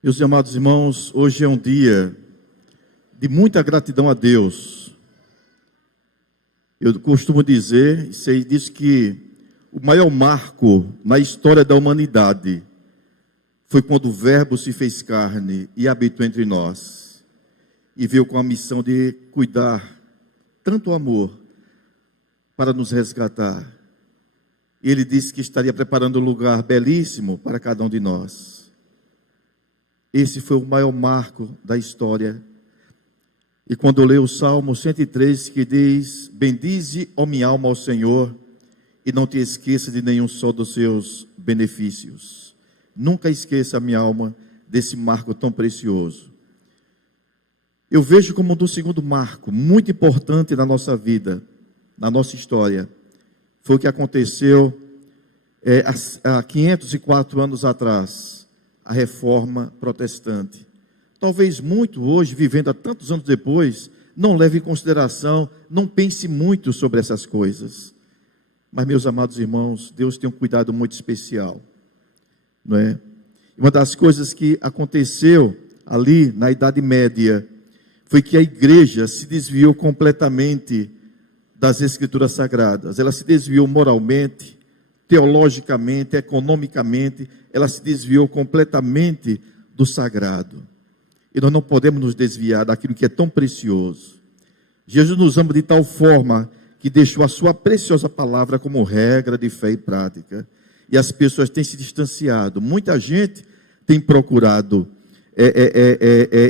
Meus amados irmãos, hoje é um dia de muita gratidão a Deus. Eu costumo dizer, sei disso, que o maior marco na história da humanidade foi quando o Verbo se fez carne e habitou entre nós. E veio com a missão de cuidar, tanto amor, para nos resgatar. E Ele disse que estaria preparando um lugar belíssimo para cada um de nós. Esse foi o maior marco da história. E quando eu leio o Salmo 103, que diz: bendize, ó minha alma, ao Senhor, e não te esqueça de nenhum só dos seus benefícios. Nunca esqueça, a minha alma, desse marco tão precioso. Eu vejo como um segundo marco, muito importante na nossa vida, na nossa história, foi o que aconteceu há 504 anos atrás, a Reforma Protestante. Talvez muito hoje, vivendo há tantos anos depois, não leve em consideração, não pense muito sobre essas coisas. Mas, meus amados irmãos, Deus tem um cuidado muito especial, não é? Uma das coisas que aconteceu ali na Idade Média foi que a igreja se desviou completamente das Escrituras Sagradas. Ela se desviou moralmente, teologicamente, economicamente, ela se desviou completamente do sagrado. E nós não podemos nos desviar daquilo que é tão precioso. Jesus nos ama de tal forma que deixou a sua preciosa palavra como regra de fé e prática. E as pessoas têm se distanciado. Muita gente tem procurado,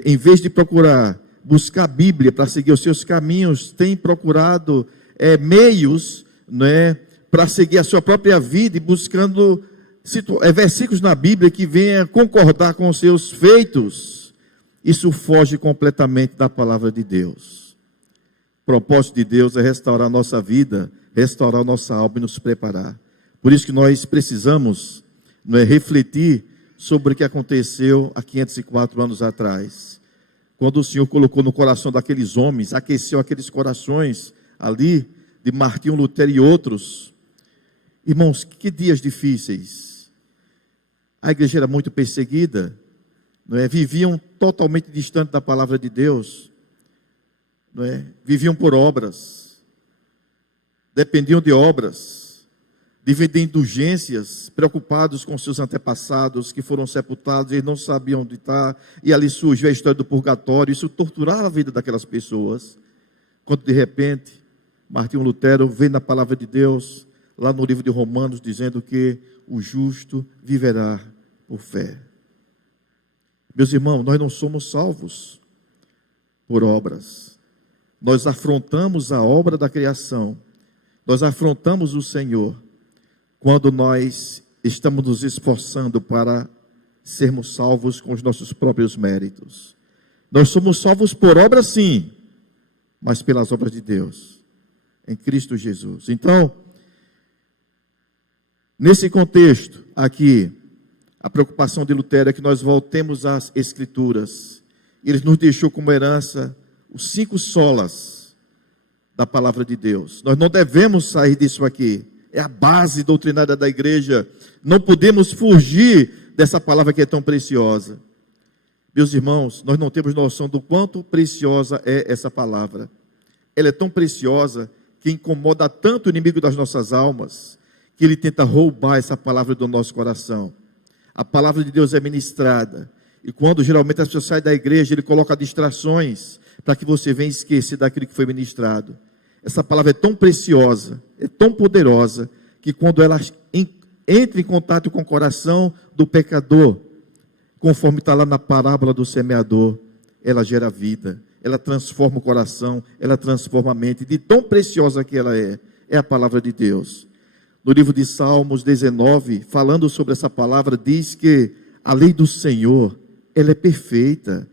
em vez de procurar buscar a Bíblia para seguir os seus caminhos, tem procurado meios, para seguir a sua própria vida e buscando versículos na Bíblia que venham concordar com os seus feitos. Isso foge completamente da palavra de Deus. O propósito de Deus é restaurar a nossa vida, restaurar a nossa alma e nos preparar. Por isso que nós precisamos refletir sobre o que aconteceu há 504 anos atrás. Quando o Senhor colocou no coração daqueles homens, aqueceu aqueles corações ali, de Martinho Lutero e outros. Irmãos, que dias difíceis. A igreja era muito perseguida, viviam totalmente distante da palavra de Deus, viviam por obras, dependiam de obras, viviam de indulgências, preocupados com seus antepassados que foram sepultados, eles não sabiam onde estar, e ali surgiu a história do purgatório. Isso torturava a vida daquelas pessoas, quando de repente Martinho Lutero vê na palavra de Deus, lá no livro de Romanos, dizendo que o justo viverá por fé. Meus irmãos, nós não somos salvos por obras. Nós afrontamos a obra da criação. Nós afrontamos o Senhor quando nós estamos nos esforçando para sermos salvos com os nossos próprios méritos. Nós somos salvos por obra, sim, mas pelas obras de Deus, em Cristo Jesus. Então, nesse contexto aqui, a preocupação de Lutero é que nós voltemos às Escrituras. Ele nos deixou como herança os 5 solas da palavra de Deus. Nós não devemos sair disso aqui. É a base doutrinária da igreja. Não podemos fugir dessa palavra que é tão preciosa. Meus irmãos, nós não temos noção do quanto preciosa é essa palavra. Ela é tão preciosa que incomoda tanto o inimigo das nossas almas, que ele tenta roubar essa palavra do nosso coração. A palavra de Deus é ministrada, e quando geralmente as pessoas saem da igreja, ele coloca distrações, para que você venha esquecer daquilo que foi ministrado. Essa palavra é tão preciosa, é tão poderosa, que quando ela entra em contato com o coração do pecador, conforme está lá na parábola do semeador, ela gera vida, ela transforma o coração, ela transforma a mente. De tão preciosa que ela é a palavra de Deus. No livro de Salmos 19, falando sobre essa palavra, diz que a lei do Senhor, ela é perfeita,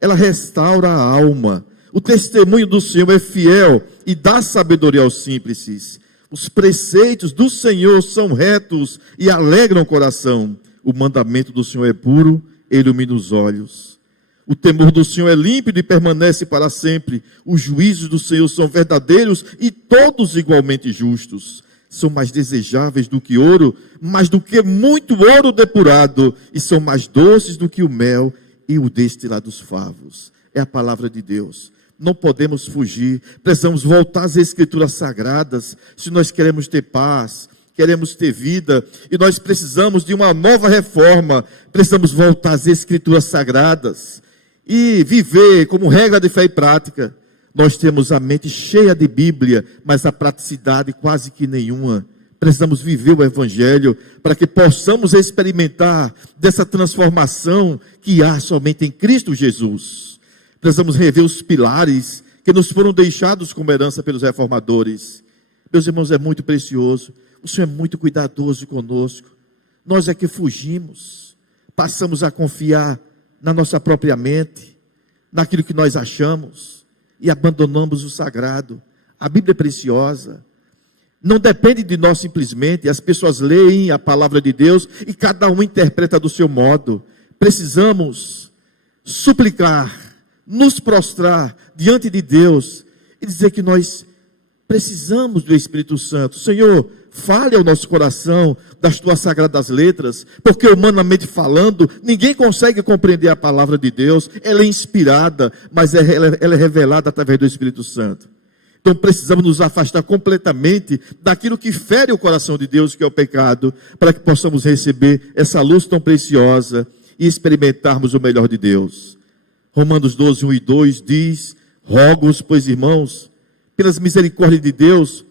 ela restaura a alma. O testemunho do Senhor é fiel e dá sabedoria aos simples. Os preceitos do Senhor são retos e alegram o coração. O mandamento do Senhor é puro e ilumina os olhos. O temor do Senhor é límpido e permanece para sempre. Os juízos do Senhor são verdadeiros e todos igualmente justos. são mais desejáveis do que ouro, mais do que muito ouro depurado, e são mais doces do que o mel e o destilar dos favos. É a palavra de Deus. Não podemos fugir, precisamos voltar às Escrituras Sagradas, se nós queremos ter paz, queremos ter vida, e nós precisamos de uma nova reforma, precisamos voltar às Escrituras Sagradas, e viver como regra de fé e prática. Nós temos a mente cheia de Bíblia, mas a praticidade quase que nenhuma. Precisamos viver o Evangelho para que possamos experimentar dessa transformação que há somente em Cristo Jesus. Precisamos rever os pilares que nos foram deixados como herança pelos reformadores. Meus irmãos, é muito precioso. O Senhor é muito cuidadoso conosco. Nós é que fugimos, passamos a confiar na nossa própria mente, naquilo que nós achamos, e abandonamos o sagrado. A Bíblia é preciosa. Não depende de nós simplesmente. As pessoas leem a palavra de Deus e cada um interpreta do seu modo. Precisamos suplicar, nos prostrar diante de Deus e dizer que nós precisamos do Espírito Santo. Senhor, fale ao nosso coração das tuas sagradas letras, porque humanamente falando, ninguém consegue compreender a palavra de Deus. Ela é inspirada, mas ela é revelada através do Espírito Santo. Então precisamos nos afastar completamente daquilo que fere o coração de Deus, que é o pecado, para que possamos receber essa luz tão preciosa e experimentarmos o melhor de Deus. Romanos 12, 1 e 2 diz: rogo-vos, pois, irmãos, pelas misericórdias de Deus,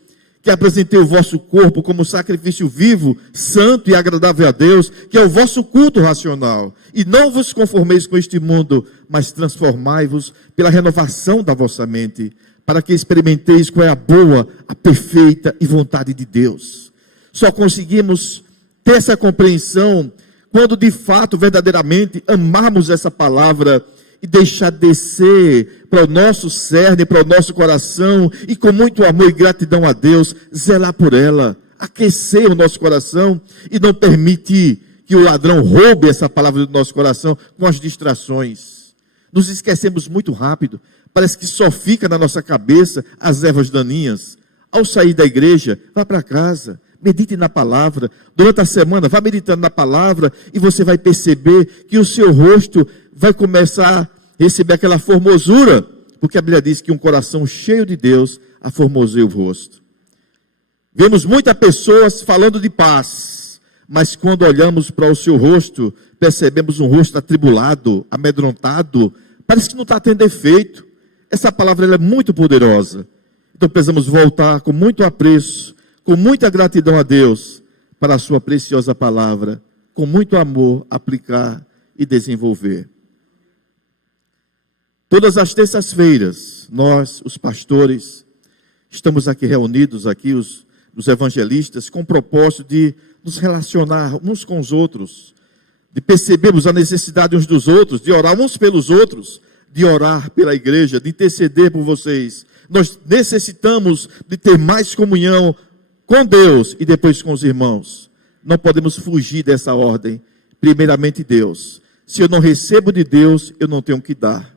que apresentei o vosso corpo como sacrifício vivo, santo e agradável a Deus, que é o vosso culto racional. E não vos conformeis com este mundo, mas transformai-vos pela renovação da vossa mente, para que experimenteis qual é a boa, a perfeita e vontade de Deus. Só conseguimos ter essa compreensão quando de fato, verdadeiramente, amarmos essa palavra e deixar descer para o nosso cerne, para o nosso coração, e com muito amor e gratidão a Deus, zelar por ela, aquecer o nosso coração e não permitir que o ladrão roube essa palavra do nosso coração com as distrações. Nos esquecemos muito rápido, parece que só fica na nossa cabeça as ervas daninhas. Ao sair da igreja, vá para casa, medite na palavra, durante a semana, vá meditando na palavra, e você vai perceber que o seu rosto vai começar a receber aquela formosura, porque a Bíblia diz que um coração cheio de Deus aformoseia o rosto. Vemos muitas pessoas falando de paz, mas quando olhamos para o seu rosto, percebemos um rosto atribulado, amedrontado, parece que não está tendo efeito. Essa palavra ela é muito poderosa. Então precisamos voltar com muito apreço, com muita gratidão a Deus, para a sua preciosa palavra, com muito amor, aplicar e desenvolver. Todas as terças-feiras, nós, os pastores, estamos aqui reunidos, aqui os evangelistas, com o propósito de nos relacionar uns com os outros, de percebermos a necessidade uns dos outros, de orar uns pelos outros, de orar pela igreja, de interceder por vocês. Nós necessitamos de ter mais comunhão com Deus e depois com os irmãos. Não podemos fugir dessa ordem. Primeiramente Deus. Se eu não recebo de Deus, eu não tenho o que dar.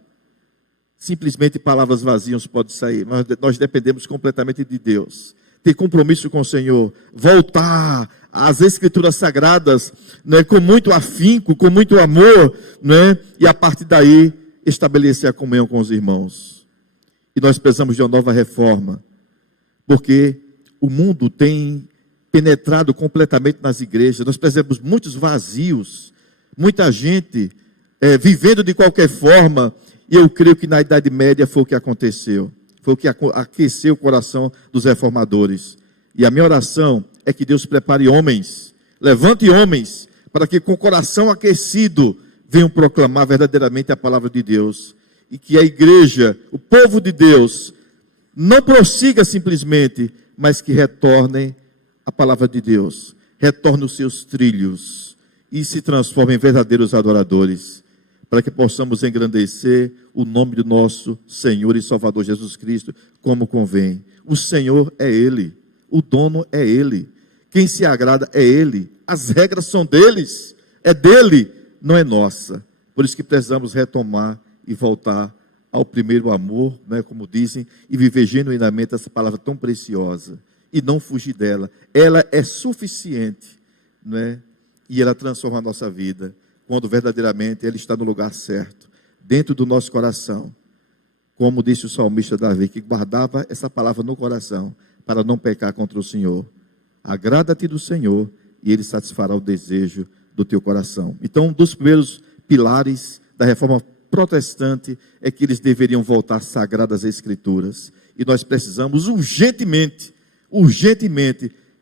Simplesmente palavras vazias podem sair, mas nós dependemos completamente de Deus. Ter compromisso com o Senhor, voltar às Escrituras Sagradas, né, com muito afinco, com muito amor, né, e a partir daí estabelecer a comunhão com os irmãos. E nós precisamos de uma nova reforma, porque o mundo tem penetrado completamente nas igrejas. Nós percebemos muitos vazios, muita gente vivendo de qualquer forma. E eu creio que na Idade Média foi o que aconteceu. Foi o que aqueceu o coração dos reformadores. E a minha oração é que Deus prepare homens, levante homens, para que com o coração aquecido venham proclamar verdadeiramente a palavra de Deus. E que a igreja, o povo de Deus, não prossiga simplesmente, mas que retornem a palavra de Deus, retornem os seus trilhos e se transformem em verdadeiros adoradores, para que possamos engrandecer o nome do nosso Senhor e Salvador Jesus Cristo, como convém. O Senhor é Ele, o dono é Ele, quem se agrada é Ele, as regras são deles, é dele, não é nossa. Por isso que precisamos retomar e voltar ao primeiro amor, né, como dizem, e viver genuinamente essa palavra tão preciosa. e não fugir dela. Ela é suficiente, né? E ela transforma a nossa vida, quando verdadeiramente ela está no lugar certo, dentro do nosso coração. Como disse o salmista Davi, que guardava essa palavra no coração, para não pecar contra o Senhor. Agrada-te do Senhor, e Ele satisfará o desejo do teu coração. Então, um dos primeiros pilares da reforma protestante é que eles deveriam voltar às Sagradas Escrituras. E nós precisamos urgentemente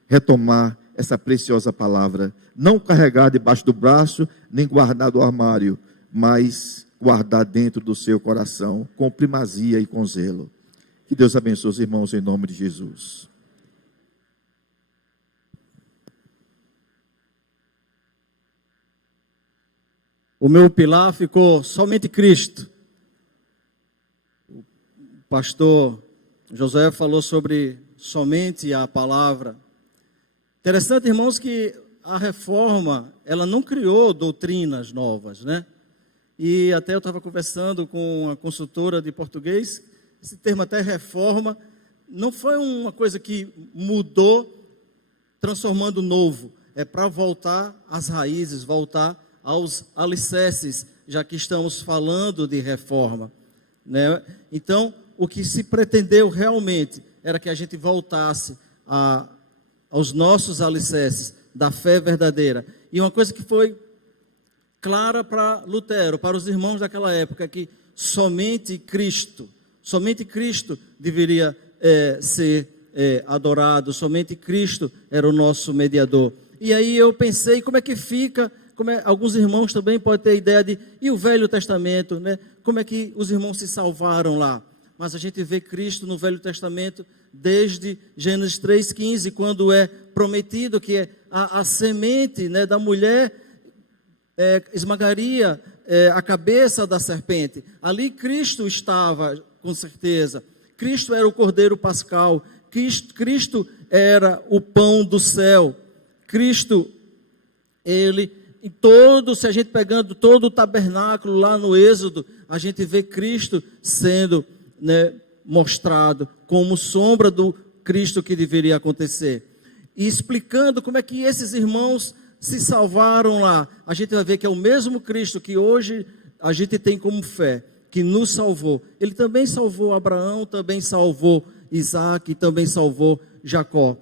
retomar essa preciosa palavra, não carregar debaixo do braço, nem guardar no armário, mas guardar dentro do seu coração, com primazia e com zelo. Que Deus abençoe os irmãos em nome de Jesus. O meu pilar ficou somente Cristo. O pastor José falou sobre somente a palavra. Interessante, irmãos, que a reforma, ela não criou doutrinas novas, né? E até eu estava conversando com uma consultora de português, esse termo até reforma, não foi uma coisa que mudou, transformando novo. É para voltar às raízes, voltar aos alicerces, já que estamos falando de reforma, né? Então, o que se pretendeu realmente era que a gente voltasse aos nossos alicerces da fé verdadeira. E uma coisa que foi clara para Lutero, para os irmãos daquela época, é que somente Cristo deveria ser adorado, somente Cristo era o nosso mediador. E aí eu pensei, como é que fica, alguns irmãos também podem ter a ideia de, e o Velho Testamento, né? Como é que os irmãos se salvaram lá? Mas a gente vê Cristo no Velho Testamento desde Gênesis 3,15, quando é prometido que a semente, né, da mulher esmagaria a cabeça da serpente. Ali Cristo estava, com certeza. Cristo era o Cordeiro Pascal. Cristo era o pão do céu. Cristo, ele, em todo, se a gente pegando todo o tabernáculo lá no Êxodo, a gente vê Cristo sendo, né, mostrado como sombra do Cristo que deveria acontecer. E explicando como é que esses irmãos se salvaram lá, a gente vai ver que é o mesmo Cristo que hoje a gente tem como fé, que nos salvou. Ele também salvou Abraão, também salvou Isaac, também salvou Jacó.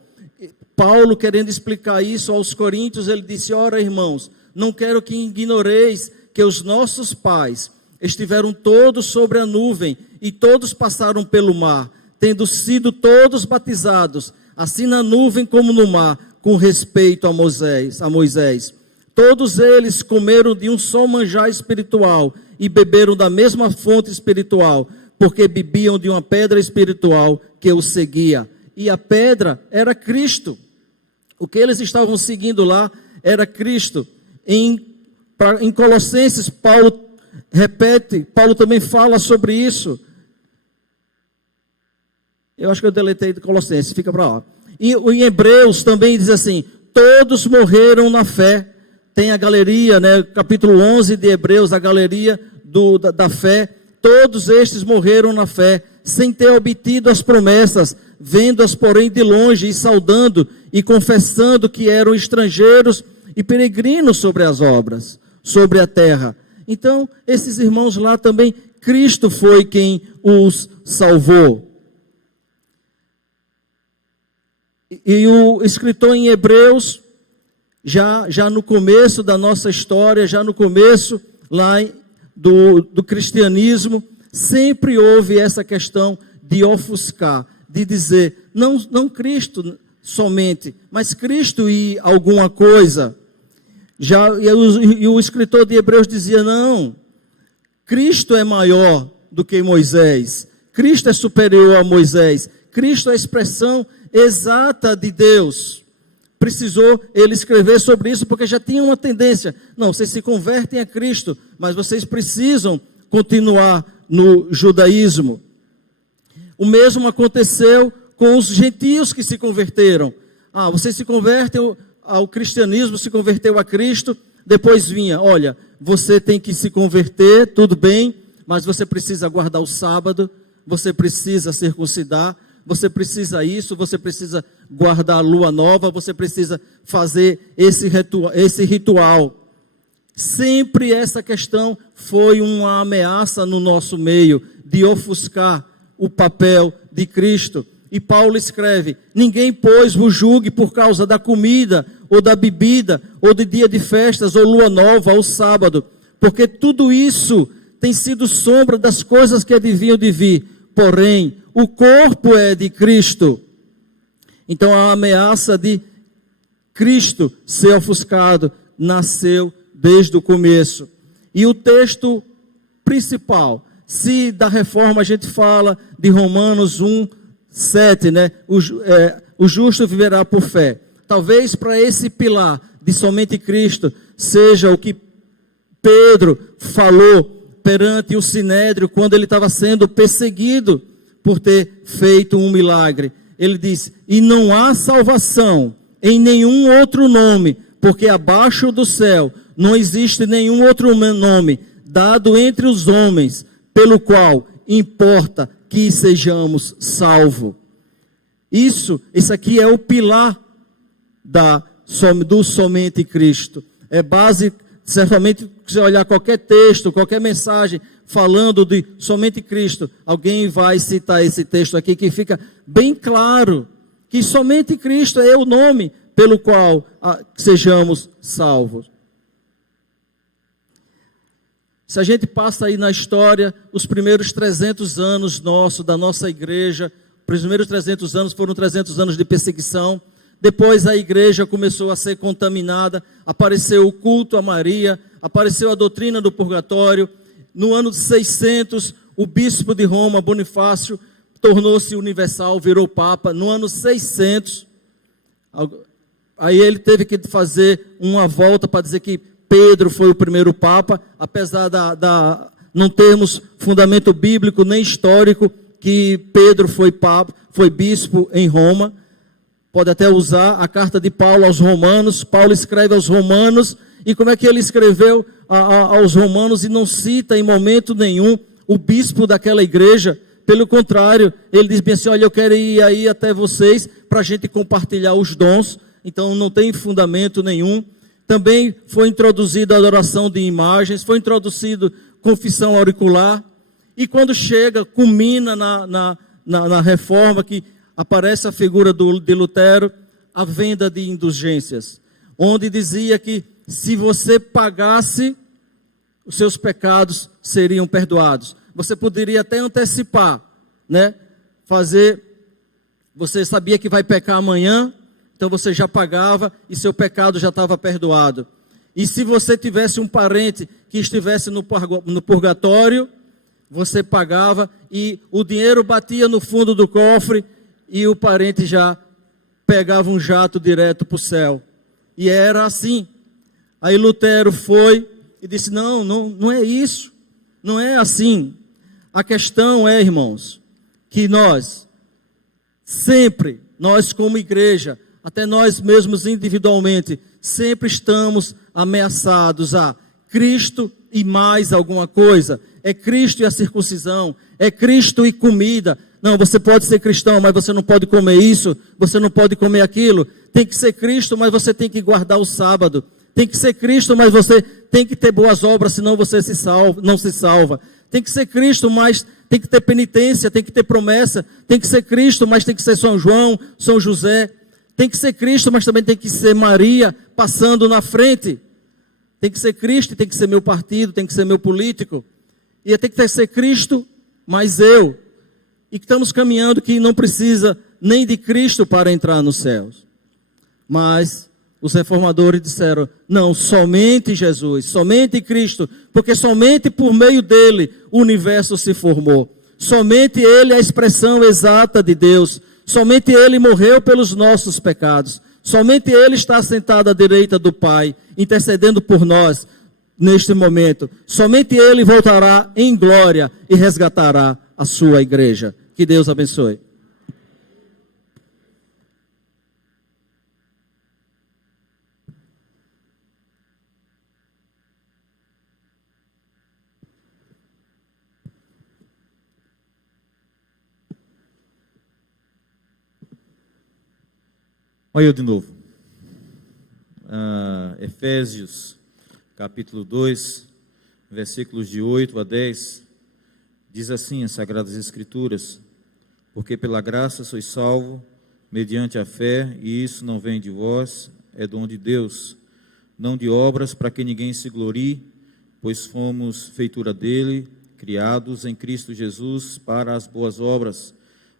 Paulo, querendo explicar isso aos coríntios, ele disse: ora, irmãos, não quero que ignoreis que os nossos pais estiveram todos sobre a nuvem e todos passaram pelo mar, tendo sido todos batizados, assim na nuvem como no mar, com respeito a Moisés. Todos eles comeram de um só manjar espiritual e beberam da mesma fonte espiritual, porque bebiam de uma pedra espiritual que os seguia. E a pedra era Cristo. O que eles estavam seguindo lá era Cristo. Em Colossenses, Paulo repete, Paulo também fala sobre isso. Eu acho que eu deletei de Colossenses, fica para lá. E em Hebreus também diz assim: todos morreram na fé. Tem a galeria, né, capítulo 11 de Hebreus, a galeria da fé. Todos estes morreram na fé, sem ter obtido as promessas, vendo-as, porém, de longe, e saudando e confessando que eram estrangeiros e peregrinos sobre as obras, sobre a terra. Então, esses irmãos lá também, Cristo foi quem os salvou. E o escritor em Hebreus, já no começo da nossa história, já no começo lá do cristianismo, sempre houve essa questão de ofuscar, de dizer, não Cristo somente, mas Cristo e alguma coisa. E o escritor de Hebreus dizia: não, Cristo é maior do que Moisés, Cristo é superior a Moisés, Cristo é a expressão exata de Deus. Precisou ele escrever sobre isso, porque já tinha uma tendência. Não, vocês se convertem a Cristo, mas vocês precisam continuar no judaísmo. O mesmo aconteceu com os gentios que se converteram. Vocês se convertem ao cristianismo, se converteu a Cristo, depois vinha, olha, você tem que se converter, tudo bem, mas você precisa guardar o sábado, você precisa circuncidar, você precisa isso, você precisa guardar a lua nova, você precisa fazer esse ritual. Sempre essa questão foi uma ameaça no nosso meio, de ofuscar o papel de Cristo. E Paulo escreve: ninguém, pois, vos julgue por causa da comida, ou da bebida, ou de dia de festas, ou lua nova, ou sábado, porque tudo isso tem sido sombra das coisas que deviam de vir, porém, o corpo é de Cristo. Então a ameaça de Cristo ser ofuscado nasceu desde o começo. E o texto principal, se da reforma a gente fala de Romanos 1:7, né? O justo viverá por fé. Talvez para esse pilar de somente Cristo seja o que Pedro falou perante o Sinédrio quando ele estava sendo perseguido por ter feito um milagre. Ele disse: e não há salvação em nenhum outro nome, porque abaixo do céu não existe nenhum outro nome dado entre os homens, pelo qual importa que sejamos salvos. Isso aqui é o pilar do somente Cristo. É base, certamente, se você olhar qualquer texto, qualquer mensagem falando de somente Cristo, alguém vai citar esse texto aqui, que fica bem claro que somente Cristo é o nome pelo qual sejamos salvos. Se a gente passa aí na história, os primeiros 300 anos da nossa igreja, os primeiros 300 anos foram 300 anos de perseguição. Depois a igreja começou a ser contaminada, apareceu o culto a Maria, apareceu a doutrina do purgatório. No ano de 600, o bispo de Roma, Bonifácio, tornou-se universal, virou papa. No ano 600, aí ele teve que fazer uma volta para dizer que Pedro foi o primeiro papa, apesar não termos fundamento bíblico nem histórico que Pedro foi papa, foi bispo em Roma. Pode até usar a carta de Paulo aos Romanos. Paulo escreve aos Romanos, e como é que ele escreveu aos Romanos e não cita em momento nenhum o bispo daquela igreja? Pelo contrário, ele diz bem assim: olha, eu quero ir aí até vocês para a gente compartilhar os dons. Então não tem fundamento nenhum. Também foi introduzida a adoração de imagens, foi introduzido confissão auricular, e quando chega, culmina na reforma, que aparece a figura de Lutero, a venda de indulgências, onde dizia que se você pagasse, os seus pecados seriam perdoados. Você poderia até antecipar, né? Você sabia que vai pecar amanhã, então você já pagava e seu pecado já estava perdoado. E se você tivesse um parente que estivesse no purgatório, você pagava e o dinheiro batia no fundo do cofre e o parente já pegava um jato direto para o céu. E era assim. Aí Lutero foi e disse: não é isso, não é assim. A questão é, irmãos, que nós como igreja, até nós mesmos individualmente, sempre estamos ameaçados a Cristo e mais alguma coisa. É Cristo e a circuncisão, é Cristo e comida. Não, você pode ser cristão, mas você não pode comer isso, você não pode comer aquilo. Tem que ser Cristo, mas você tem que guardar o sábado. Tem que ser Cristo, mas você tem que ter boas obras, senão você não se salva. Tem que ser Cristo, mas tem que ter penitência, tem que ter promessa. Tem que ser Cristo, mas tem que ser São João, São José. Tem que ser Cristo, mas também tem que ser Maria passando na frente. Tem que ser Cristo, tem que ser meu partido, tem que ser meu político. E tem que ser Cristo, mas eu. E que estamos caminhando que não precisa nem de Cristo para entrar nos céus. Mas os reformadores disseram: não, somente Jesus, somente Cristo, porque somente por meio dele o universo se formou. Somente ele é a expressão exata de Deus. Somente ele morreu pelos nossos pecados. Somente ele está sentado à direita do Pai, intercedendo por nós neste momento. Somente ele voltará em glória e resgatará a sua igreja. Que Deus abençoe. Olha eu de novo. Efésios, capítulo 2, versículos de 8 a 10, diz assim as Sagradas Escrituras: porque pela graça sois salvos, mediante a fé, e isso não vem de vós, é dom de Deus, não de obras, para que ninguém se glorie, pois fomos feitura dele, criados em Cristo Jesus para as boas obras,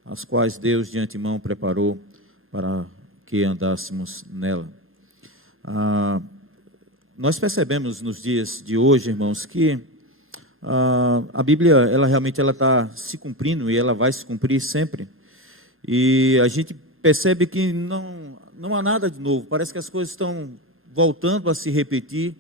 as quais Deus de antemão preparou para que andássemos nela. Nós percebemos nos dias de hoje, irmãos, que a Bíblia, ela realmente está se cumprindo e ela vai se cumprir sempre. E a gente percebe que não há nada de novo. Parece que as coisas estão voltando a se repetir,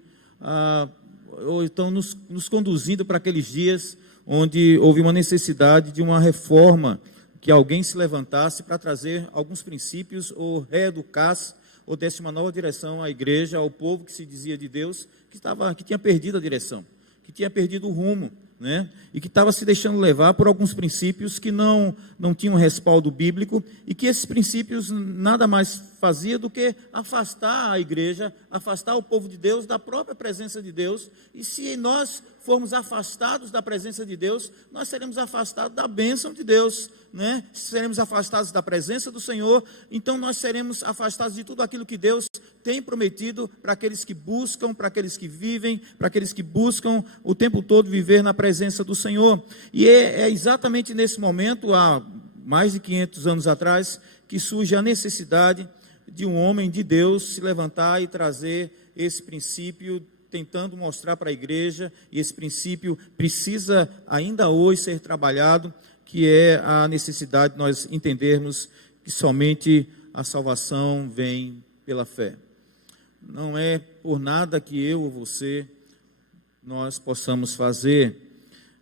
ou estão nos conduzindo para aqueles dias onde houve uma necessidade de uma reforma, que alguém se levantasse para trazer alguns princípios ou reeducasse ou desse uma nova direção à igreja, ao povo que se dizia de Deus, que tinha perdido a direção, que tinha perdido o rumo, né? E que estava se deixando levar por alguns princípios que não tinham respaldo bíblico, e que esses princípios nada mais fazia do que afastar a igreja, afastar o povo de Deus da própria presença de Deus. E se nós formos afastados da presença de Deus, nós seremos afastados da bênção de Deus, né? Seremos afastados da presença do Senhor, então nós seremos afastados de tudo aquilo que Deus tem prometido para aqueles que buscam, para aqueles que vivem, para aqueles que buscam o tempo todo viver na presença do Senhor. E é exatamente nesse momento, há mais de 500 anos atrás, que surge a necessidade de um homem de Deus se levantar e trazer esse princípio, tentando mostrar para a igreja, e esse princípio precisa ainda hoje ser trabalhado, que é a necessidade de nós entendermos que somente a salvação vem pela fé. Não é por nada que eu ou você nós possamos fazer.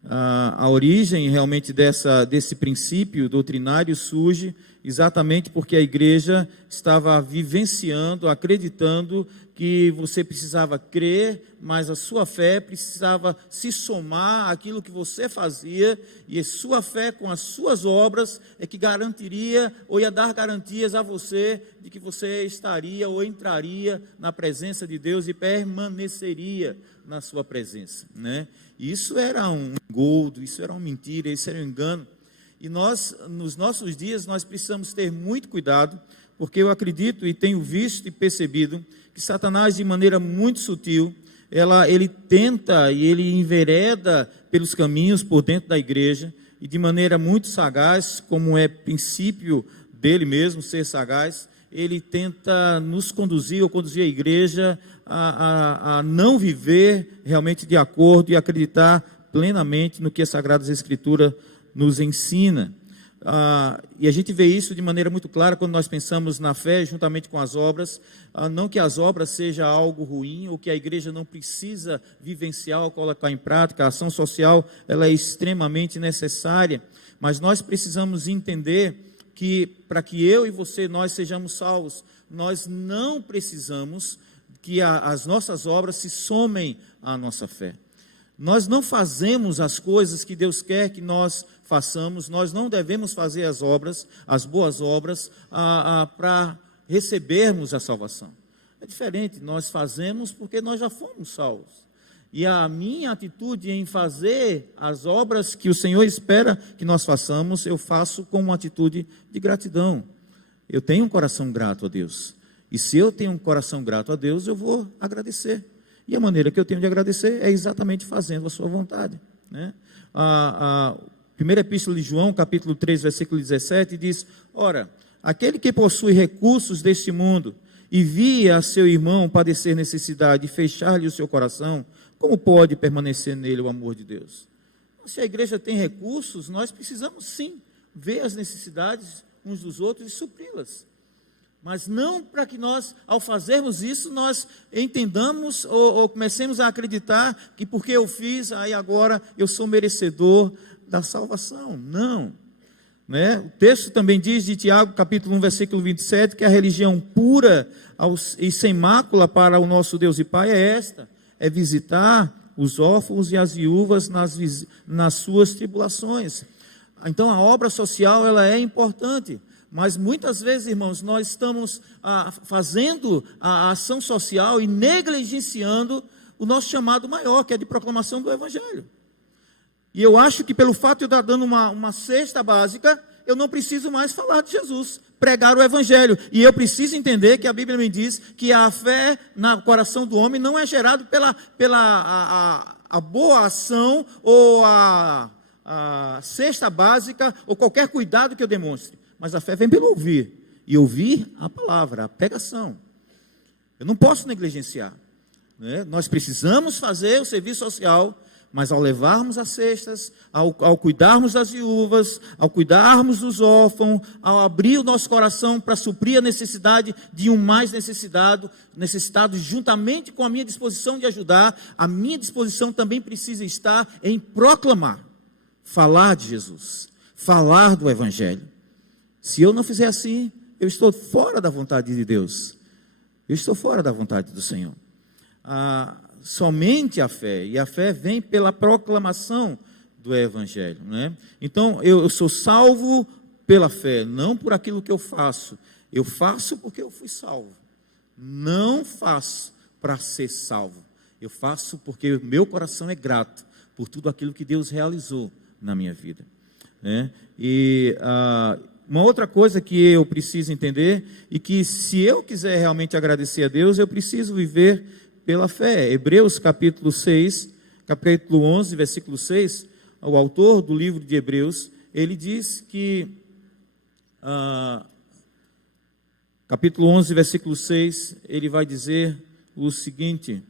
A origem realmente desse princípio doutrinário surge exatamente porque a igreja estava vivenciando, acreditando que você precisava crer, mas a sua fé precisava se somar àquilo que você fazia, e a sua fé com as suas obras é que garantiria ou ia dar garantias a você de que você estaria ou entraria na presença de Deus e permaneceria na sua presença, né? Isso era um engodo, isso era uma mentira, isso era um engano. E nós, nos nossos dias, nós precisamos ter muito cuidado, porque eu acredito e tenho visto e percebido que Satanás, de maneira muito sutil, ele tenta e ele envereda pelos caminhos por dentro da igreja, e de maneira muito sagaz, como é princípio dele mesmo, ser sagaz, ele tenta nos conduzir ou conduzir a igreja a não viver realmente de acordo e acreditar plenamente no que a Sagrada Escritura nos ensina. E a gente vê isso de maneira muito clara quando nós pensamos na fé juntamente com as obras. Não que as obras seja algo ruim, ou que a igreja não precisa vivenciar ou colocar em prática. A ação social, ela é extremamente necessária, mas nós precisamos entender que para que eu e você, nós sejamos salvos, nós não precisamos que as nossas obras se somem à nossa fé. Nós não fazemos as coisas que Deus quer que nós façamos, nós não devemos fazer as obras, as boas obras, para recebermos a salvação. É diferente, nós fazemos porque nós já fomos salvos. E a minha atitude em fazer as obras que o Senhor espera que nós façamos, eu faço com uma atitude de gratidão. Eu tenho um coração grato a Deus. E se eu tenho um coração grato a Deus, eu vou agradecer. E a maneira que eu tenho de agradecer é exatamente fazendo a sua vontade, né? A primeira epístola de João, capítulo 3, versículo 17, diz: ora, aquele que possui recursos deste mundo e via a seu irmão padecer necessidade e fechar-lhe o seu coração, como pode permanecer nele o amor de Deus? Se a igreja tem recursos, nós precisamos sim ver as necessidades uns dos outros e supri-las. Mas não para que nós, ao fazermos isso, nós entendamos ou comecemos a acreditar que porque eu fiz, aí agora eu sou merecedor da salvação. Não. Né? O texto também diz de Tiago, capítulo 1, versículo 27, que a religião pura e sem mácula para o nosso Deus e Pai é esta: é visitar os órfãos e as viúvas nas suas tribulações. Então a obra social, ela é importante, Mas muitas vezes, irmãos, nós estamos fazendo a ação social e negligenciando o nosso chamado maior, que é de proclamação do Evangelho. E eu acho que pelo fato de eu estar dando uma cesta básica, eu não preciso mais falar de Jesus, pregar o Evangelho. E eu preciso entender que a Bíblia me diz que a fé no coração do homem não é gerada pela boa ação ou a cesta básica ou qualquer cuidado que eu demonstre. Mas a fé vem pelo ouvir. E ouvir a palavra, a pregação. Eu não posso negligenciar, né? Nós precisamos fazer o serviço social, mas ao levarmos as cestas, ao cuidarmos das viúvas, ao cuidarmos dos órfãos, ao abrir o nosso coração para suprir a necessidade de um mais necessitado, juntamente com a minha disposição de ajudar, a minha disposição também precisa estar em proclamar, falar de Jesus, falar do Evangelho. Se eu não fizer assim, eu estou fora da vontade de Deus, eu estou fora da vontade do Senhor. Somente a fé, e a fé vem pela proclamação do Evangelho, né? Então, eu sou salvo pela fé, não por aquilo que eu faço porque eu fui salvo, não faço para ser salvo, eu faço porque o meu coração é grato por tudo aquilo que Deus realizou na minha vida, né? E uma outra coisa que eu preciso entender, e que se eu quiser realmente agradecer a Deus, eu preciso viver pela fé. Hebreus capítulo 6, capítulo 11, versículo 6, o autor do livro de Hebreus, ele diz que, capítulo 11, versículo 6, ele vai dizer o seguinte: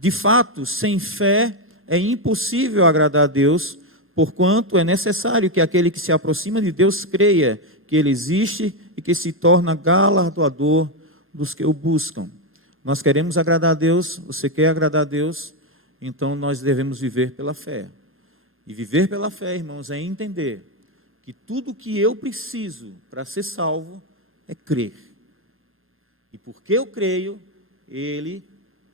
de fato, sem fé é impossível agradar a Deus, porquanto é necessário que aquele que se aproxima de Deus creia que Ele existe e que se torna galardoador dos que o buscam. Nós queremos agradar a Deus, você quer agradar a Deus, então nós devemos viver pela fé. E viver pela fé, irmãos, é entender que tudo que eu preciso para ser salvo é crer. E porque eu creio,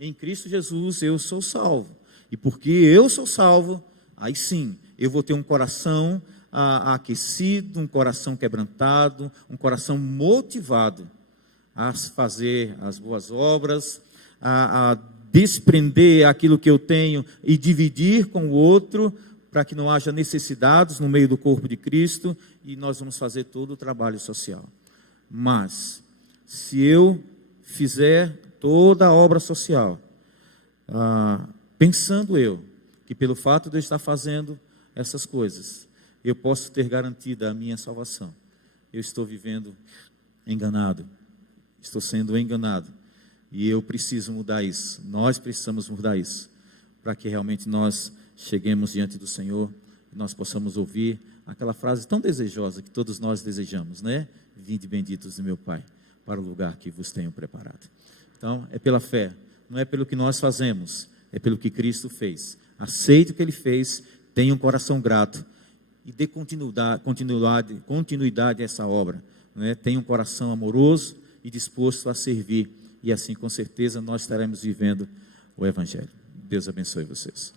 em Cristo Jesus, eu sou salvo. E porque eu sou salvo, aí sim, eu vou ter um coração aquecido, um coração quebrantado, um coração motivado a fazer as boas obras, a desprender aquilo que eu tenho e dividir com o outro, para que não haja necessidades no meio do corpo de Cristo, e nós vamos fazer todo o trabalho social. Mas, se eu fizer toda a obra social, pensando que pelo fato de eu estar fazendo essas coisas, eu posso ter garantida a minha salvação, eu estou vivendo enganado. Estou sendo enganado, e eu preciso mudar isso, nós precisamos mudar isso, para que realmente nós cheguemos diante do Senhor, e nós possamos ouvir aquela frase tão desejosa que todos nós desejamos, né? Vinde benditos do meu Pai, para o lugar que vos tenho preparado. Então, é pela fé, não é pelo que nós fazemos, é pelo que Cristo fez. Aceite o que Ele fez, tenha um coração grato, e dê continuidade a essa obra, né? Tenha um coração amoroso e disposto a servir, e assim com certeza nós estaremos vivendo o Evangelho. Deus abençoe vocês.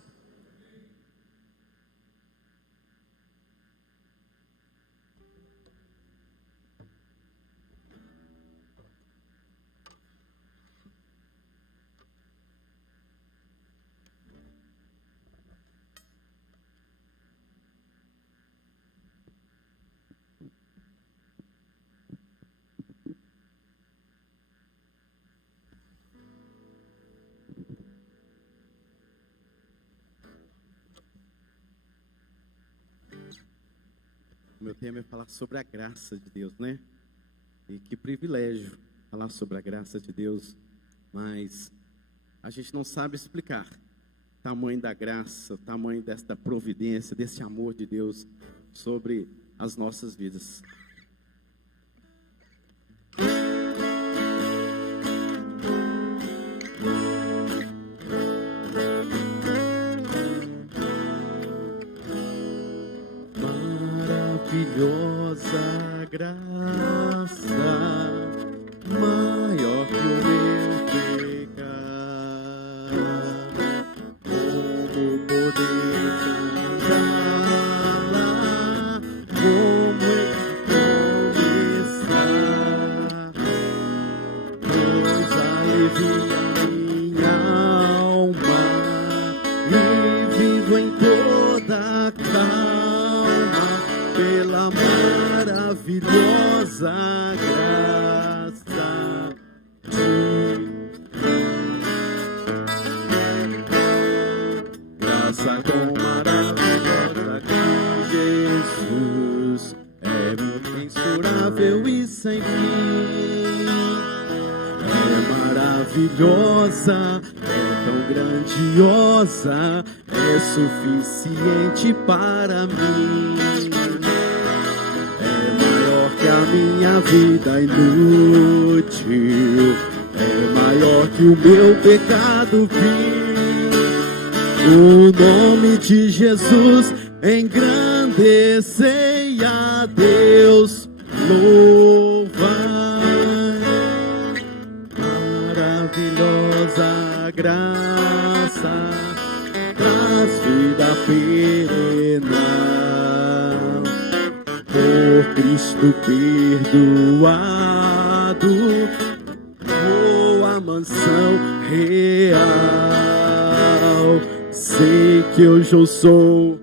O meu tema é falar sobre a graça de Deus, né? E que privilégio falar sobre a graça de Deus, mas a gente não sabe explicar o tamanho da graça, o tamanho desta providência, desse amor de Deus sobre as nossas vidas. Maravilhosa graça, maior que o meu pecado, como poder cantá-la, como maravilhosa graça de graça tão maravilhosa que Jesus é imensurável e sem fim. É maravilhosa, é tão grandiosa, é suficiente para mim. É maior que a minha vida inútil, é maior que o meu pecado vil. O nome de Jesus engrandecei a Deus, louvai. Maravilhosa graça traz vida perena, por Cristo perdoado, vou à mansão real. Sei que hoje eu sou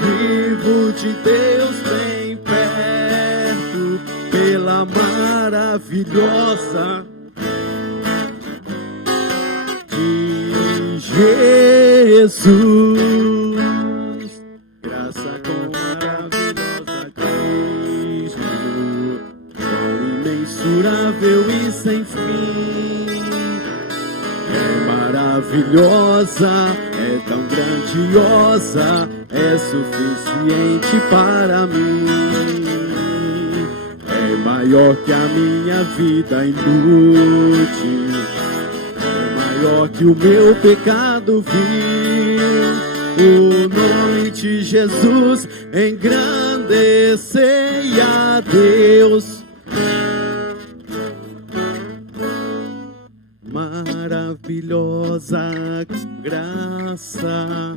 vivo de Deus bem perto, pela maravilhosa de Jesus. Graça com maravilhosa Cristo, tão imensurável e sem fim. É maravilhosa, é tão grandiosa, é suficiente para mim. É maior que a minha vida inútil, é maior que o meu pecado vil. O nome de Jesus engrandecei a Deus. Maravilhosa graça,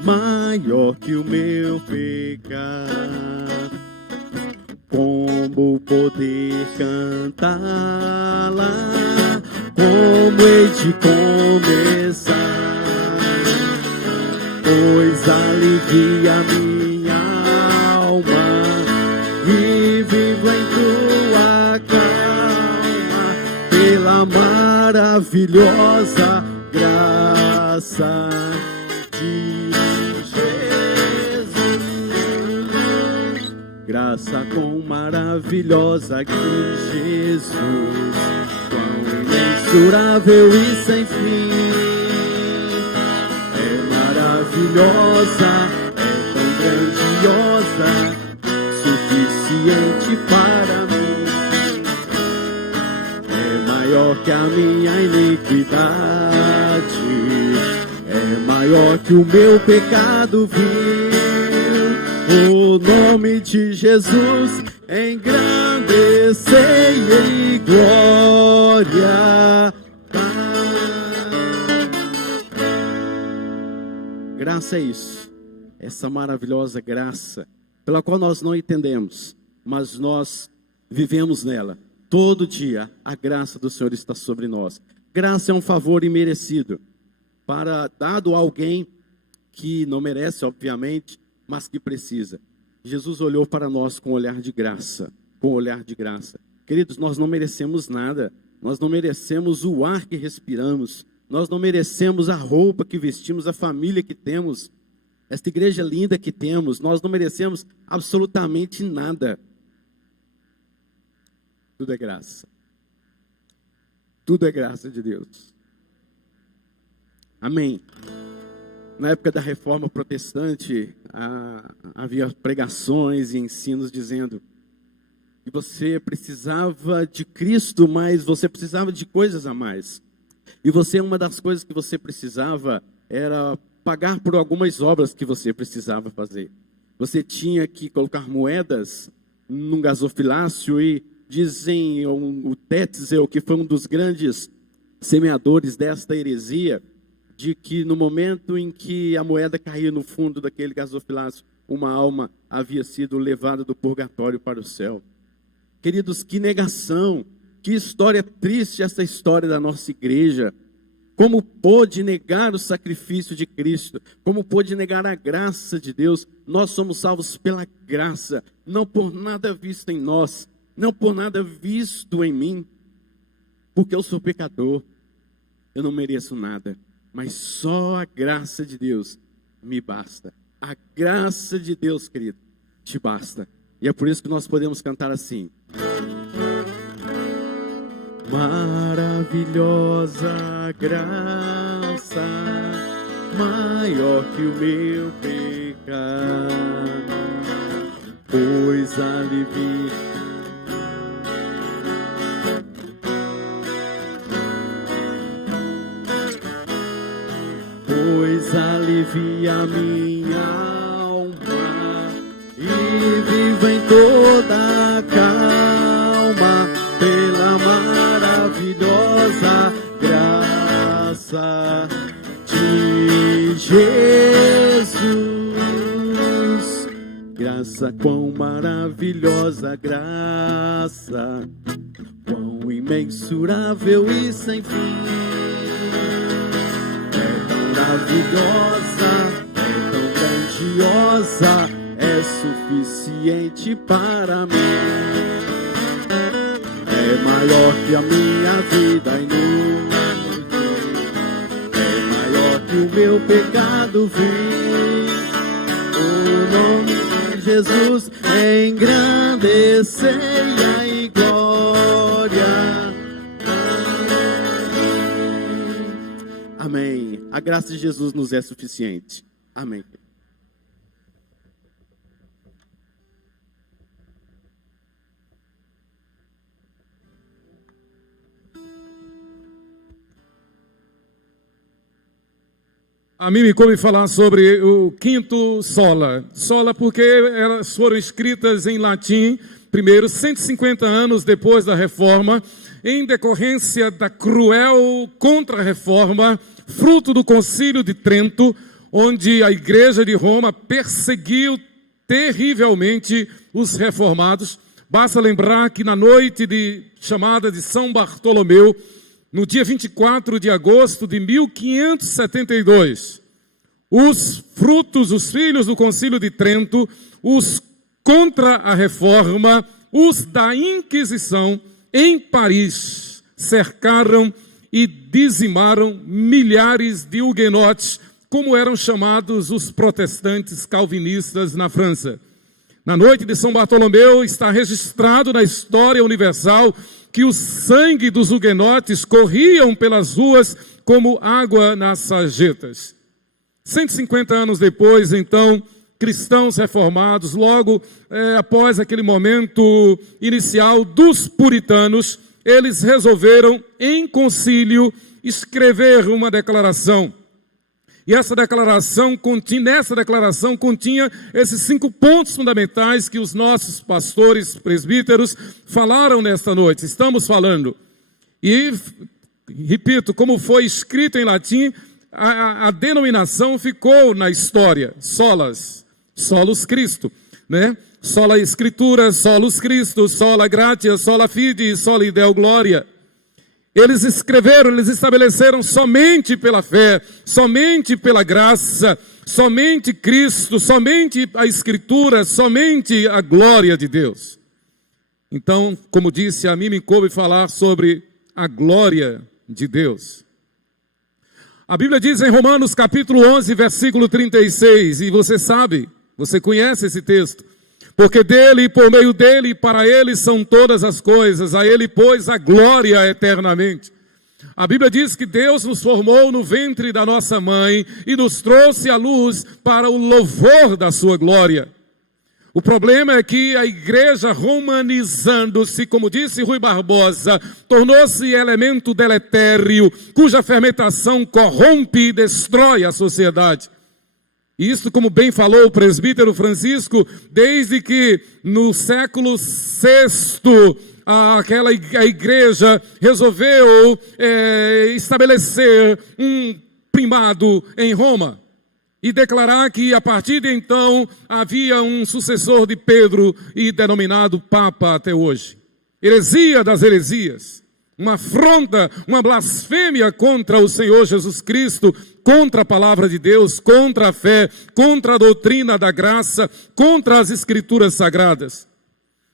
maior que o meu pecado. Como poder cantá-la? Como hei de começar? Pois alivia minha alma e vivo em tua calma, pela maravilhosa graça de Jesus. Graça tão maravilhosa que Jesus, tão imensurável e sem fim. É maravilhosa, é tão grandiosa, suficiente para mim. Maior que a minha iniquidade, é maior que o meu pecado vil. O nome de Jesus engrandecei em glória. Graça é isso, essa maravilhosa graça, pela qual nós não entendemos, mas nós vivemos nela. Todo dia a graça do Senhor está sobre nós. Graça é um favor imerecido, dado a alguém que não merece, obviamente, mas que precisa. Jesus olhou para nós com um olhar de graça, Queridos, nós não merecemos nada, nós não merecemos o ar que respiramos, nós não merecemos a roupa que vestimos, a família que temos, esta igreja linda que temos, nós não merecemos absolutamente nada. Tudo é graça. Tudo é graça de Deus. Amém. Na época da Reforma Protestante, havia pregações e ensinos dizendo que você precisava de Cristo, mas você precisava de coisas a mais. E uma das coisas que você precisava era pagar por algumas obras que você precisava fazer. Você tinha que colocar moedas num gasofilácio e dizem o Tetzel, que foi um dos grandes semeadores desta heresia, de que no momento em que a moeda caía no fundo daquele gasofilácio, uma alma havia sido levada do purgatório para o céu. Queridos, que negação, que história triste essa história da nossa igreja. Como pôde negar o sacrifício de Cristo? Como pôde negar a graça de Deus? Nós somos salvos pela graça, não por nada visto em nós, não por nada visto em mim, porque eu sou pecador, eu não mereço nada, mas só a graça de Deus me basta. A graça de Deus, querido, te basta. E é por isso que nós podemos cantar assim: maravilhosa graça, maior que o meu pecado, pois alivia. Pois alivia minha alma e vivo em toda calma pela maravilhosa graça de Jesus. Graça, quão maravilhosa graça, quão imensurável e sem fim. Maravilhosa, é tão grandiosa, é suficiente para mim. É maior que a minha vida inútil, é maior que o meu pecado vil. O nome de Jesus engrandecer e glória. Amém. A graça de Jesus nos é suficiente. Amém. A mim me coube falar sobre o quinto sola. Sola porque elas foram escritas em latim, primeiro, 150 anos depois da Reforma, em decorrência da cruel contra-reforma, fruto do Concílio de Trento, onde a Igreja de Roma perseguiu terrivelmente os reformados. Basta lembrar que na noite chamada de São Bartolomeu, no dia 24 de agosto de 1572, os filhos do Concílio de Trento, os contra a reforma, os da Inquisição, em Paris, cercaram e dizimaram milhares de huguenotes, como eram chamados os protestantes calvinistas na França. Na noite de São Bartolomeu está registrado na história universal que o sangue dos huguenotes corriam pelas ruas como água nas sarjetas. 150 anos depois, então, cristãos reformados, logo após aquele momento inicial dos puritanos, eles resolveram, em concílio, escrever uma declaração. E nessa declaração continha esses 5 pontos fundamentais que os nossos pastores, presbíteros, falaram nesta noite. Estamos falando. E, repito, como foi escrito em latim, a denominação ficou na história. Solus Christo, né? Sola Escritura, solus Christo, sola gratia, sola fide, sola Deo gloria. Eles estabeleceram somente pela fé, somente pela graça, somente Cristo, somente a Escritura, somente a glória de Deus. Então, como disse, a mim me coube falar sobre a glória de Deus. A Bíblia diz em Romanos capítulo 11, versículo 36, e você conhece esse texto. Porque dele, por meio dele e para ele são todas as coisas, a ele, pois, a glória eternamente. A Bíblia diz que Deus nos formou no ventre da nossa mãe e nos trouxe à luz para o louvor da sua glória. O problema é que a igreja, romanizando-se, como disse Rui Barbosa, tornou-se elemento deletério, cuja fermentação corrompe e destrói a sociedade. Isso, como bem falou o presbítero Francisco, desde que no século VI a igreja resolveu estabelecer um primado em Roma e declarar que a partir de então havia um sucessor de Pedro e denominado Papa até hoje. Heresia das heresias. uma afronta, uma blasfêmia contra o Senhor Jesus Cristo, contra a palavra de Deus, contra a fé, contra a doutrina da graça, contra as escrituras sagradas.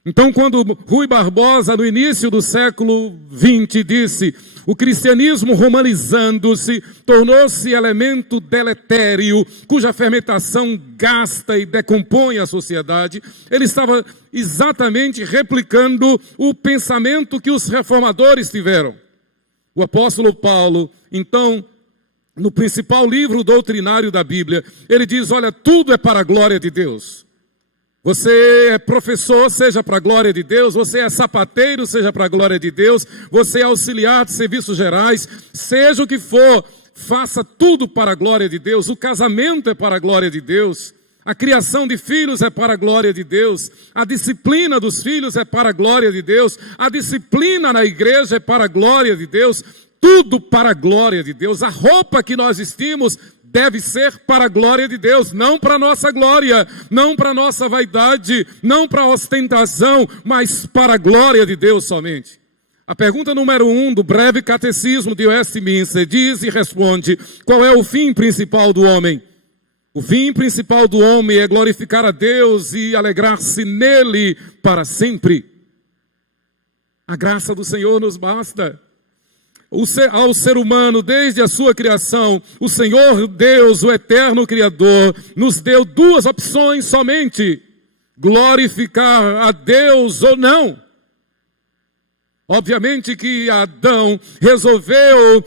Então, quando Rui Barbosa, no início do século XX, disse: o cristianismo romanizando-se tornou-se elemento deletério, cuja fermentação gasta e decompõe a sociedade, ele estava exatamente replicando o pensamento que os reformadores tiveram. O apóstolo Paulo, então, no principal livro doutrinário da Bíblia, ele diz: olha, tudo é para a glória de Deus. Você é professor, seja para a glória de Deus. Você é sapateiro, seja para a glória de Deus. Você é auxiliar de serviços gerais, seja o que for, faça tudo para a glória de Deus. O casamento é para a glória de Deus. A criação de filhos é para a glória de Deus. A disciplina dos filhos é para a glória de Deus. A disciplina na igreja é para a glória de Deus. Tudo para a glória de Deus. A roupa que nós vestimos deve ser para a glória de Deus, não para a nossa glória, não para a nossa vaidade, não para a ostentação, mas para a glória de Deus somente. A pergunta número 1 do breve catecismo de Westminster diz e responde: qual é o fim principal do homem? O fim principal do homem é glorificar a Deus e alegrar-se nele para sempre. A graça do Senhor nos basta. Ao ser humano, desde a sua criação, o Senhor Deus, o eterno Criador, nos deu duas opções somente: glorificar a Deus ou não. Obviamente que Adão resolveu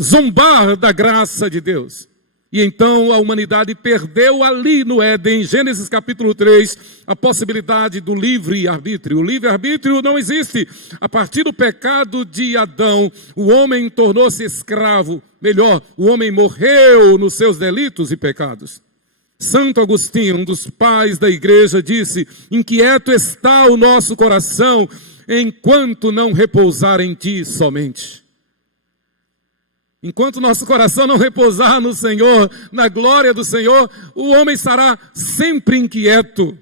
zombar da graça de Deus. E então a humanidade perdeu ali no Éden, Gênesis capítulo 3, a possibilidade do livre-arbítrio. O livre-arbítrio não existe. A partir do pecado de Adão, o homem tornou-se escravo. Melhor, o homem morreu nos seus delitos e pecados. Santo Agostinho, um dos pais da igreja, disse: inquieto está o nosso coração, enquanto não repousar em ti somente. Enquanto nosso coração não repousar no Senhor, na glória do Senhor, o homem estará sempre inquieto.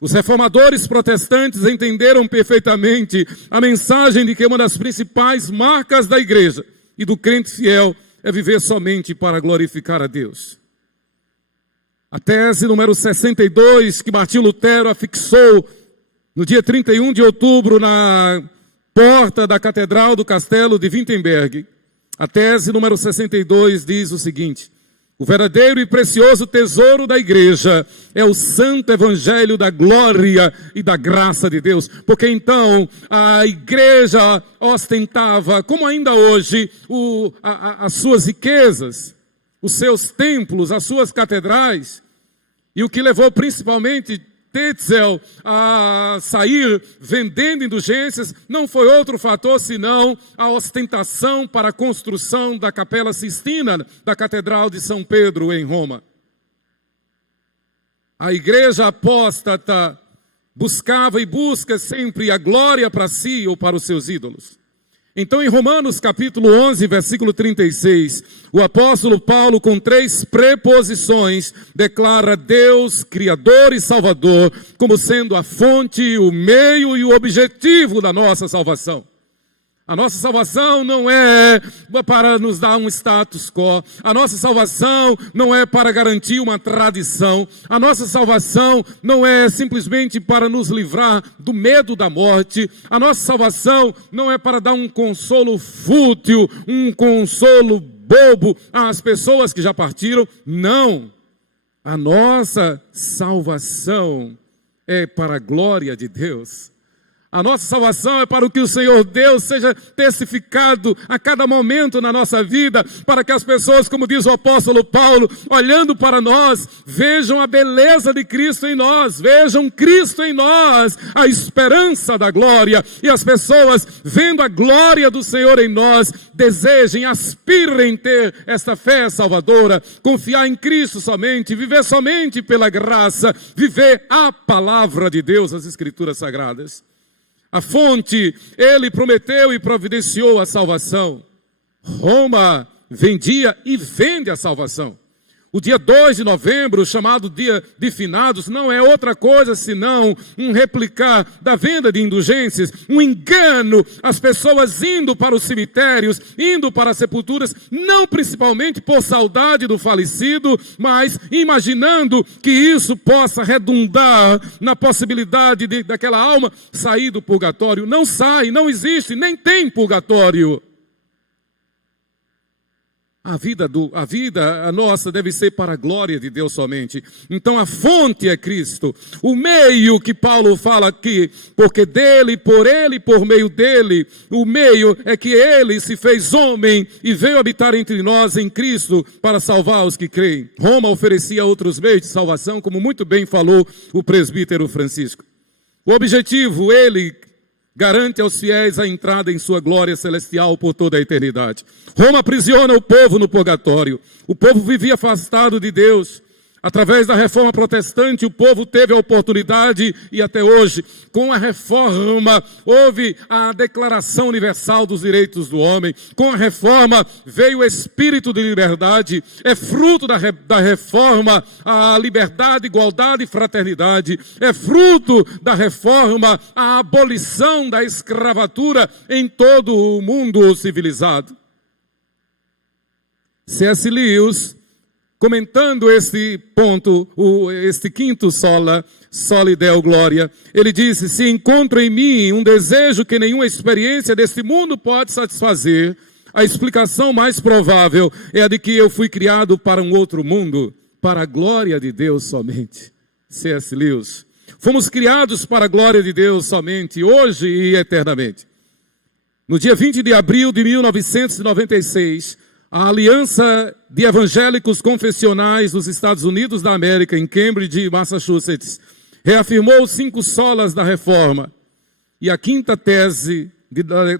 Os reformadores protestantes entenderam perfeitamente a mensagem de que uma das principais marcas da igreja e do crente fiel é viver somente para glorificar a Deus. A tese número 62 que Martinho Lutero afixou no dia 31 de outubro na porta da Catedral do Castelo de Wittenberg. A tese número 62 diz o seguinte: o verdadeiro e precioso tesouro da igreja é o santo evangelho da glória e da graça de Deus. Porque então a igreja ostentava, como ainda hoje, as suas riquezas, os seus templos, as suas catedrais. E o que levou principalmente Tetzel a sair vendendo indulgências não foi outro fator senão a ostentação para a construção da Capela Sistina da Catedral de São Pedro em Roma. A igreja apóstata buscava e busca sempre a glória para si ou para os seus ídolos. Então, em Romanos capítulo 11, versículo 36, o apóstolo Paulo, com 3 preposições, declara Deus, Criador e Salvador, como sendo a fonte, o meio e o objetivo da nossa salvação. A nossa salvação não é para nos dar um status quo. A nossa salvação não é para garantir uma tradição. A nossa salvação não é simplesmente para nos livrar do medo da morte. A nossa salvação não é para dar um consolo fútil, um consolo bobo às pessoas que já partiram. Não. A nossa salvação é para a glória de Deus. A nossa salvação é para o que o Senhor Deus seja testificado a cada momento na nossa vida, para que as pessoas, como diz o apóstolo Paulo, olhando para nós, vejam a beleza de Cristo em nós, vejam Cristo em nós, a esperança da glória, e as pessoas, vendo a glória do Senhor em nós, desejem, aspirem ter esta fé salvadora, confiar em Cristo somente, viver somente pela graça, viver a palavra de Deus, as Escrituras Sagradas. A fonte, ele prometeu e providenciou a salvação. Roma vendia e vende a salvação. O dia 2 de novembro, chamado Dia de Finados, não é outra coisa senão um replicar da venda de indulgências, um engano, as pessoas indo para os cemitérios, indo para as sepulturas, não principalmente por saudade do falecido, mas imaginando que isso possa redundar na possibilidade daquela alma sair do purgatório. Não sai, não existe, nem tem purgatório. A vida nossa deve ser para a glória de Deus somente. Então a fonte é Cristo. O meio que Paulo fala aqui, porque dele, por ele, por meio dele, o meio é que ele se fez homem e veio habitar entre nós em Cristo para salvar os que creem. Roma oferecia outros meios de salvação, como muito bem falou o presbítero Francisco. O objetivo, ele garante aos fiéis a entrada em sua glória celestial por toda a eternidade. Roma aprisiona o povo no purgatório. O povo vivia afastado de Deus. Através da reforma protestante, o povo teve a oportunidade, e até hoje, com a reforma, houve a Declaração Universal dos Direitos do Homem. Com a reforma, veio o espírito de liberdade. É fruto da reforma a liberdade, igualdade e fraternidade. É fruto da reforma a abolição da escravatura em todo o mundo civilizado. C.S. Lewis, comentando este ponto, este quinto sola Deo Gloria, ele disse: se encontro em mim um desejo que nenhuma experiência deste mundo pode satisfazer, a explicação mais provável é a de que eu fui criado para um outro mundo, para a glória de Deus somente. C.S. Lewis. Fomos criados para a glória de Deus somente, hoje e eternamente. No dia 20 de abril de 1996, a Aliança de Evangélicos Confessionais dos Estados Unidos da América, em Cambridge, Massachusetts, reafirmou os 5 solas da reforma. E a quinta tese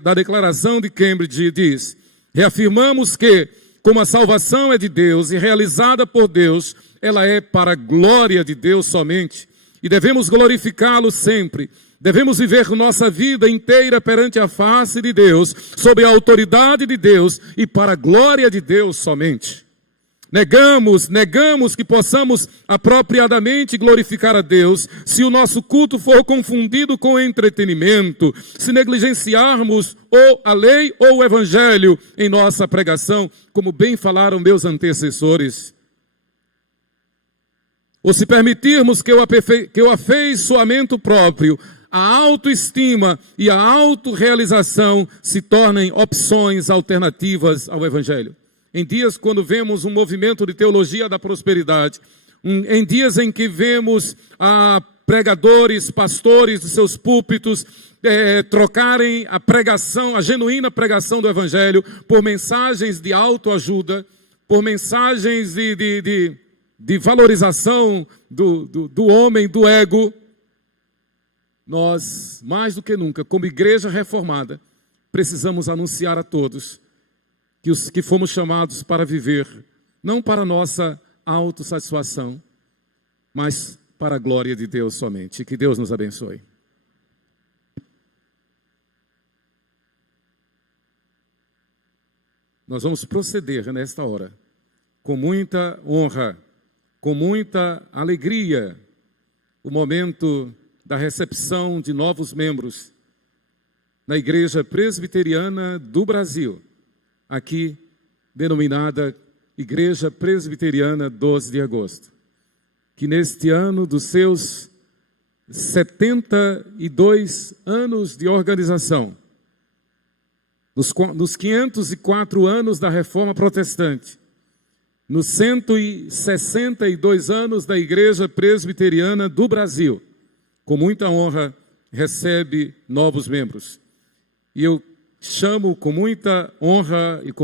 da Declaração de Cambridge diz: reafirmamos que, como a salvação é de Deus e realizada por Deus, ela é para a glória de Deus somente, e devemos glorificá-lo sempre. Devemos viver nossa vida inteira perante a face de Deus, sob a autoridade de Deus e para a glória de Deus somente. Negamos que possamos apropriadamente glorificar a Deus se o nosso culto for confundido com entretenimento, se negligenciarmos ou a lei ou o evangelho em nossa pregação, como bem falaram meus antecessores. Ou se permitirmos que o afeiçoamento próprio, a autoestima e a autorrealização se tornem opções alternativas ao Evangelho. Em dias quando vemos um movimento de teologia da prosperidade, em dias em que vemos pregadores, pastores de seus púlpitos trocarem a pregação, a genuína pregação do Evangelho por mensagens de autoajuda, por mensagens de valorização do homem, do ego, nós, mais do que nunca, como igreja reformada, precisamos anunciar a todos que os que fomos chamados para viver, não para nossa autossatisfação, mas para a glória de Deus somente. Que Deus nos abençoe. Nós vamos proceder nesta hora, com muita honra, com muita alegria, o momento da recepção de novos membros na Igreja Presbiteriana do Brasil, aqui denominada Igreja Presbiteriana 12 de Agosto, que neste ano dos seus 72 anos de organização, nos 504 anos da Reforma Protestante, nos 162 anos da Igreja Presbiteriana do Brasil, com muita honra, recebe novos membros. E eu chamo com muita honra e com